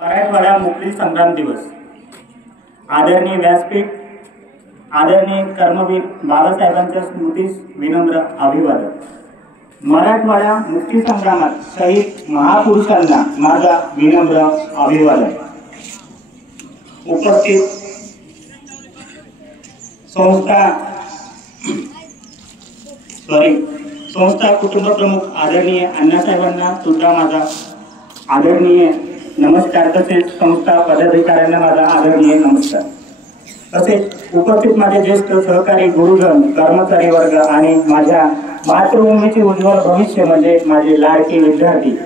मराठवाडा मुक्ती संग्राम दिवस। आदरणीय व्यासपीठ, आदरणीय कर्मवीर बाबासाहेबांच्या स्मृतीस विनम्र अभिवादन। मराठवाडा मुक्ती संग्रामात शहीद महापुरुषांना माझा विनम्र अभिवादन। उपस्थित संस्था कुटुंब प्रमुख आदरणीय अण्णासाहेबांना सुद्धा माझा आदरणीय नमस्कार। तसेच संस्था पदाधिकाऱ्यांना माझा आदरणीय नमस्कार। तसेच उपस्थित माझे ज्येष्ठ सहकारी गुरुजन, कर्मचारी वर्ग आणि माझ्या मातृभूमीचे उज्ज्वल भविष्य म्हणजे माझे लाडके विद्यार्थी,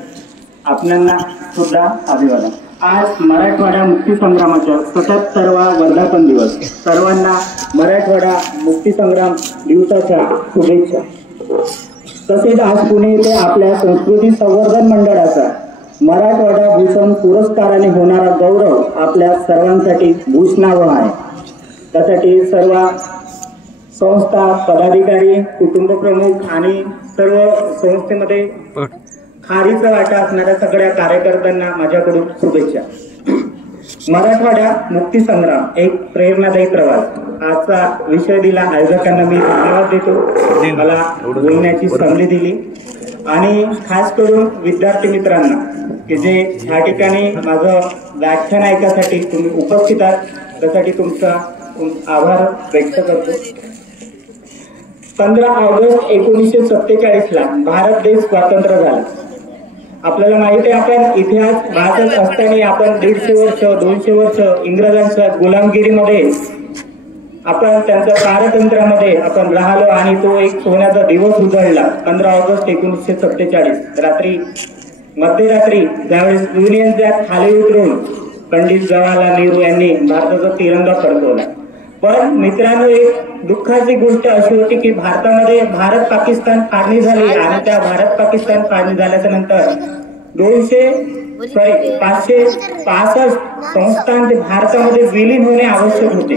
आपणांना सुद्धा अभिवादन। आज मराठवाडा मुक्ती संग्रामाचा 77वा वर्धापन दिवस। सर्वांना मराठवाडा मुक्ती संग्राम दिवसाच्या शुभेच्छा। तसेच आज पुणे येथे आपल्या संस्कृती संवर्धन मंडळाचा मराठवाडा भूषण पुरस्काराने होणारा गौरव आपल्या सर्वांसाठी भूषणावह आहे। त्यासाठी सर्व संस्था पदाधिकारी, कुटुंब प्रमुख आणि सर्व संस्थेमध्ये खारीचा वाटा असणाऱ्या सगळ्या कार्यकर्त्यांना माझ्याकडून शुभेच्छा। मराठवाडा मुक्ती संग्राम एक प्रेरणादायी प्रवास, आजचा विषय दिला आयोजकांना मी धन्यवाद देतो, मला बोलण्याची संधी दिली आणि खास करून विद्यार्थी मित्रांना की जे या ठिकाणी माझं व्याख्यान ऐकण्यासाठी तुम्ही उपस्थित आहात, त्यासाठी तुमचा आभार व्यक्त करतो। 15 ऑगस्ट 1947 ला भारत देश स्वतंत्र झाला। आपल्याला माहिती आहे, आपण इतिहास वाचत असताना आपण 150 वर्ष 200 वर्ष इंग्रजांच्या गुलामगिरीमध्ये आपण त्यांच्या पारतंत्र्यामध्ये आपण राहिलो आणि तो एक सोन्याचा दिवस उजळला 15 ऑगस्ट 1947 रात्री, मध्यरात्री, ज्यावेळेस युनियन जॅक खाली उतरून पंडित जवाहरलाल नेहरू यांनी भारताचा तिरंगा फडकवला। पण मित्रांनो, एक दुःखाची गोष्ट अशी होती की भारतामध्ये भारत पाकिस्तान फाळणी झाली आणि त्या भारत पाकिस्तान फाळणी झाल्याच्या नंतर 565 संस्थान भारतामध्ये विलीन होणे आवश्यक होते,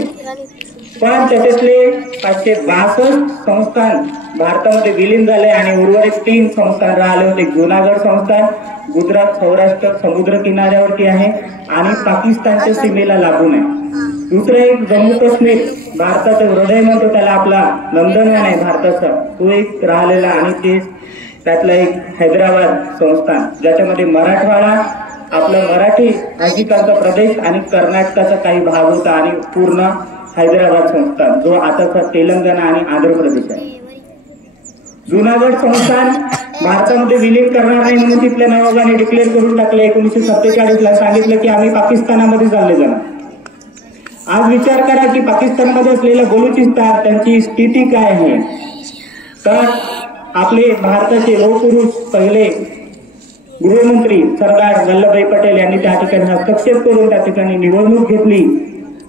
पण त्याच्यातले 562 संस्थान भारतामध्ये विलीन झाले आणि उर्वरित 3 संस्थान राहिले होते। जुनागड संस्थान गुजरात सौराष्ट्र समुद्र किनाऱ्यावरती आहे आणि पाकिस्तानच्या सीमेला लागून आहे। दुसरं एक जम्मू काश्मीर, भारताचं हृदय म्हणतो त्याला, आपला नंदनवन आहे भारताचा, तो एक राहिलेला आणि ते त्यातलं एक हैदराबाद संस्थान, ज्याच्यामध्ये मराठवाडा, आपला मराठी भाषिकांचा प्रदेश आणि कर्नाटकाचा काही भाग होता आणि पूर्ण हैदराबाद संस्थान जो आताचा तेलंगणा आणि आंध्र प्रदेश आहे। जुनागड संस्थान भारतामध्ये विलीन करणार नाही म्हणून तिथल्या नवाबाने डिक्लेअर करून टाकले। 1947 ला सांगितलं की आम्ही पाकिस्तानामध्ये चालले जाणार। आज विचार करा की पाकिस्तानमध्ये असलेलं बलुचिस्तान, त्यांची स्थिती काय आहे। तर आपले भारताचे लोहपुरुष पहिले गृहमंत्री सरदार वल्लभभाई पटेल यांनी त्या ठिकाणी हस्तक्षेप करून त्या ठिकाणी निवडणूक घेतली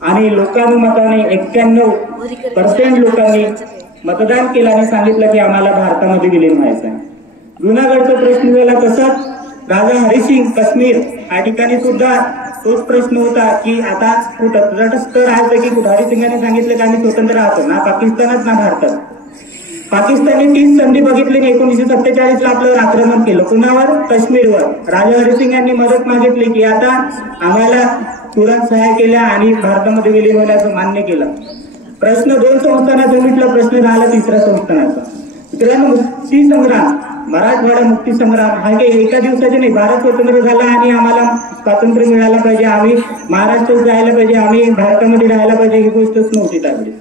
आणि लोकानुमताने 91% लोकांनी मतदान केलं आणि सांगितलं की आम्हाला भारतामध्ये विलीन व्हायचं आहे। जुनागडचा प्रश्न झाला, तसंच राजा हरिसिंग काश्मीर या ठिकाणी सुद्धा तोच प्रश्न होता की आता कुठं तटस्थ राहायचं की कुठं। हरिसिंगाने सांगितलं की आम्ही स्वतंत्र राहतो, ना पाकिस्तानात ना भारतात। पाकिस्तानने 30 संधी बघितली, 1947 ला आपल्यावर आक्रमण केलं, कुणावर? काश्मीरवर। राजा हरिसिंग यांनी मदत मागितली की आता आम्हाला तुरंत सहाय्य केल्या आणि भारतामध्ये विलीन होण्याचं मान्य केलं। प्रश्न 2 संस्थानाचा मिटला, प्रश्न राहिला 3ऱ्या संस्थानाचा। मित्रांनो, मुक्ती संग्राम, मराठवाडा मुक्ती संग्राम हा काही एका दिवसाचे नाही। भारत स्वतंत्र झाला आणि आम्हाला स्वातंत्र्य मिळायला पाहिजे, आम्ही महाराष्ट्रात जायला पाहिजे, आम्ही भारतामध्ये राहायला पाहिजे, ही गोष्टच नव्हती त्यावेळी।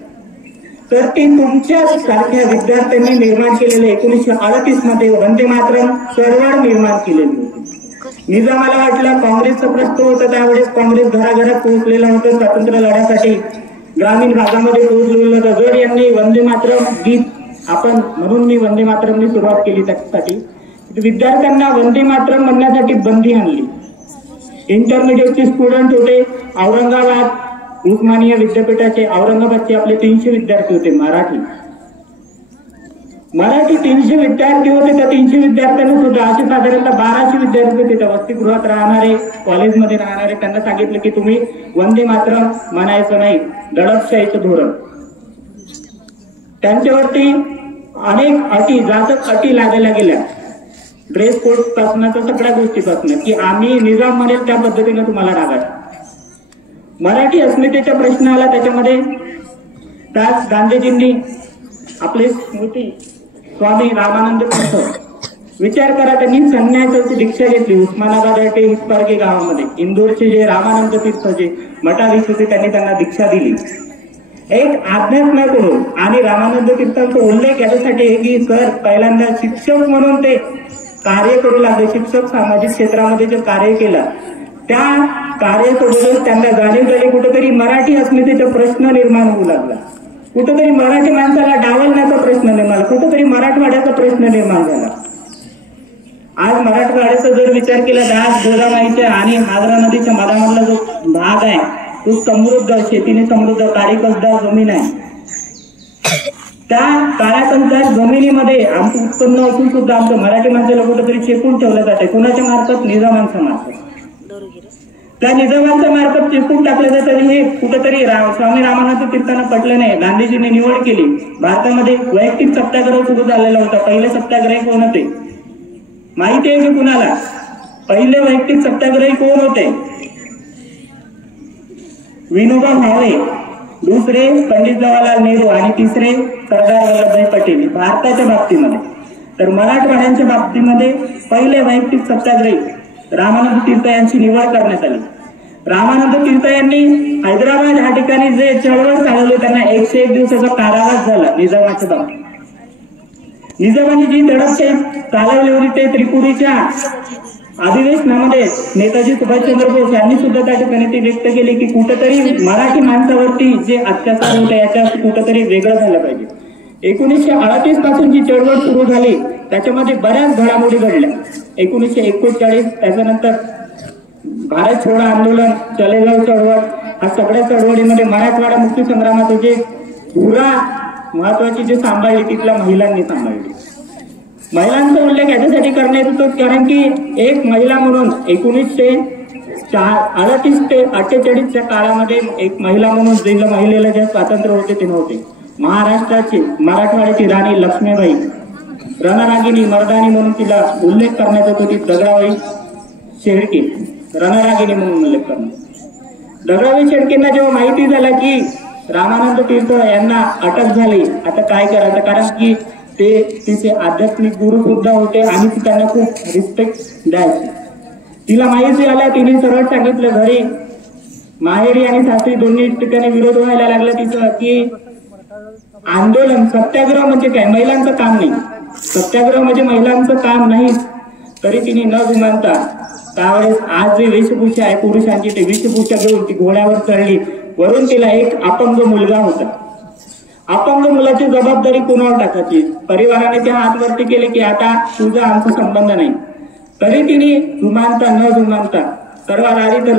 तर ती तुमच्या सारख्या विद्यार्थ्यांनी निर्माण केलेले 1938 मध्ये वंदे मातरम चळवळ निर्माण केलेली होती। निजामाला वाटलं, काँग्रेसचा प्रश्न होता त्यावेळेस, काँग्रेस घराघरात पोहोचलेला होता स्वातंत्र्य लढ्यासाठी, ग्रामीण भागामध्ये पोहोचलेलं होतं। जर यांनी वंदे मातरम गीत आपण म्हणून मी वंदे मातरमनी सुरुवात केली त्यासाठी, विद्यार्थ्यांना वंदे मातरम म्हणण्यासाठी बंदी आणली। इंटरमिडिएटचे स्टुडंट होते औरंगाबाद उस्मानिया विद्यापीठाचे, औरंगाबादचे आपले 300 विद्यार्थी होते मराठी 300 विद्यार्थी होते। त्या 300 विद्यार्थ्यांना सुद्धा असे साधारणतः 1200 विद्यार्थी होते त्या वसतिगृहात राहणारे, कॉलेजमध्ये राहणारे। त्यांना सांगितलं की तुम्ही वंदे मातरम म्हणायचं नाही, दडपशाहीचं धोरण। त्यांच्यावरती अनेक अटी, जाचक अटी लादल्या गेल्या। ड्रेस कोड पासून तर सगळ्या गोष्टीपासून की आम्ही निजाम म्हणेल त्या पद्धतीने तुम्हाला रागायचं. मराठी अस्मितेच्या प्रश्न आला त्याच्यामध्ये त्याच गांधीजींनी आपले स्मृती स्वामी रामानंद तीर्थ विचार करा, त्यांनी संन्यासाची दीक्षा घेतली उस्मानाबाद ते हितपारगे गावामध्ये. इंदोरचे जे रामानंद तीर्थ जे मठाधीश होते त्यांनी त्यांना दीक्षा दिली एक आज्ञाच करून. आणि रामानंद तीर्थांचा उल्लेख याच्यासाठी आहे की सर पहिल्यांदा शिक्षक म्हणून ते कार्य करू लागले. शिक्षक सामाजिक क्षेत्रामध्ये जे कार्य केलं त्या कार्यासोबतच त्यांना जाणीव झाली कुठेतरी मराठी अस्मितेचा प्रश्न निर्माण होऊ लागला, कुठेतरी मराठी माणसाला डावलण्याचा प्रश्न निर्माण, कुठेतरी मराठवाड्याचा प्रश्न निर्माण झाला. आज मराठवाड्याचा जर विचार केला दास गोदामाईच्या आणि हादरा नदीच्या मधामधला जो भाग आहे तो समृद्ध, शेतीने समृद्ध, काळीकसदार जमीन आहे. त्या काळाकसदार जमिनीमध्ये आमचं उत्पन्न असून सुद्धा आमचं मराठी माणसाला कुठेतरी चेपून ठेवलं जाते. कुणाच्या मार्फत? निजामांच्या मार्फत. त्या निजामांच्या मार्फत चेपून टाकलं जातं. हे कुठेतरी स्वामी रामानंद तीर्थांना पटलं नाही. गांधीजींनी निवड केली. भारतामध्ये वैयक्तिक सत्याग्रह सुरू झालेला होता. पहिले सत्याग्रही कोण होते माहिती आहे की कुणाला? पहिले वैयक्तिक सत्याग्रही कोण होते? विनोबा भावे, दुसरे पंडित जवाहरलाल नेहरू आणि तिसरे सरदार वल्लभभाई पटेल. भारताच्या बाबतीमध्ये तर मराठवाड्यांच्या बाबतीमध्ये पहिले वैयक्तिक सत्याग्रही रामानंद तीर्थ यांची निवड करण्यात आली. रामानंद तीर्थ यांनी हैदराबाद ह्या ठिकाणी जे चळवळ चालवली त्यांना 101 दिवसाचा कारावास झाला निजामाच्या बाबतीत. निजामाने जी दडपशाही चालवली होती ते त्रिपुरीच्या अधिवेशनामध्ये नेताजी सुभाषचंद्र बोस यांनी सुद्धा त्या ठिकाणी ती व्यक्त केली की कुठेतरी मराठी माणसावरती जे अत्याचार होते याच्या कुठेतरी वेगळं झालं पाहिजे. 1938 पासून जी चळवळ सुरू झाली त्याच्यामध्ये बऱ्याच घडामोडी घडल्या. 1941 त्याच्यानंतर भारत छोडो आंदोलन, चलेगाव चळवळ, हा सगळ्या चळवळीमध्ये मराठवाडा मुक्ती संग्रामाचे जे धुरा महत्वाची जे सांभाळली तिथल्या महिलांनी सांभाळली. महिलांचा उल्लेख याच्यासाठी करण्यात येतो कारण की एक महिला म्हणून 1938 ते 48च्या काळामध्ये एक महिला म्हणून जिल्हा महिलेला जे स्वातंत्र्य होते ते नव्हते. महाराष्ट्राची मराठवाड्याची राणी लक्ष्मीबाई रणरागिणी मर्दानी म्हणून तिला उल्लेख करण्यात येतो. ती दगडाबाई शेळके रणरागिणी म्हणून उल्लेख करण्यात. दगडाबाई शेळकेंना जेव्हा माहिती झाला की रामानंद तीर्थ यांना अटक झाली, आता काय करायचं, कारण की ते तिचे आध्यात्मिक गुरु सुद्धा होते आणि ती त्यांना खूप रिस्पेक्ट द्यायची. तिला माहिती आल्या तिने सरळ सांगितलं घरी, माहेरी आणि सासरी दोन्ही ठिकाणी विरोध व्हायला लागला तिचं की आंदोलन सत्याग्रह म्हणजे काय, महिलांचं काम नाही, सत्याग्रह म्हणजे महिलांचं काम नाही. तरी तिने न जुमानता त्यावेळेस आज जे वेशभूषा आहे पुरुषांची ते वेशभूषा घेऊन ती घोड्यावर चढली. वरून तिला एक अपंग मुलगा होता. अपंग मुलाची जबाबदारी कुणावर टाकायची? परिवाराने त्या हात वरती केले की आता तुझा आमचा संबंध नाही. तरी तिने जुमानता न जुमानता सर्व आली तर